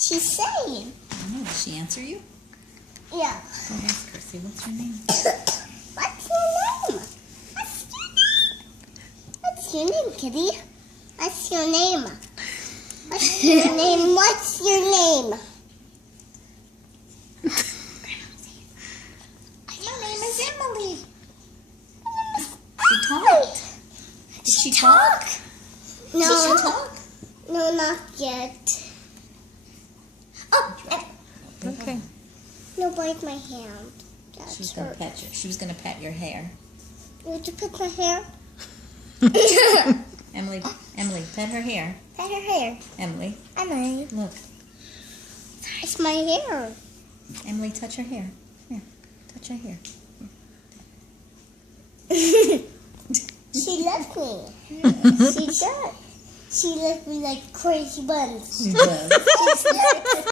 she's saying? I don't know. Did she answer you? Yeah. Go ask her. Say, what's your name? What's your name? What's your name, Kitty? What's your name? What's your name? What's your name? My name is Emily. She talked. Did she talk? No. Did she talk? No, not yet. Oh, Okay. no, bite my hand. That's She's gonna hurt. pet you. She was gonna pet your hair. Would you pet my hair? Emily, pet her hair. Pet her hair. Emily, Emily. look. It's my hair. Emily, touch her hair. Here, touch her hair. She left me. She does. She left me like crazy buns. She does. She's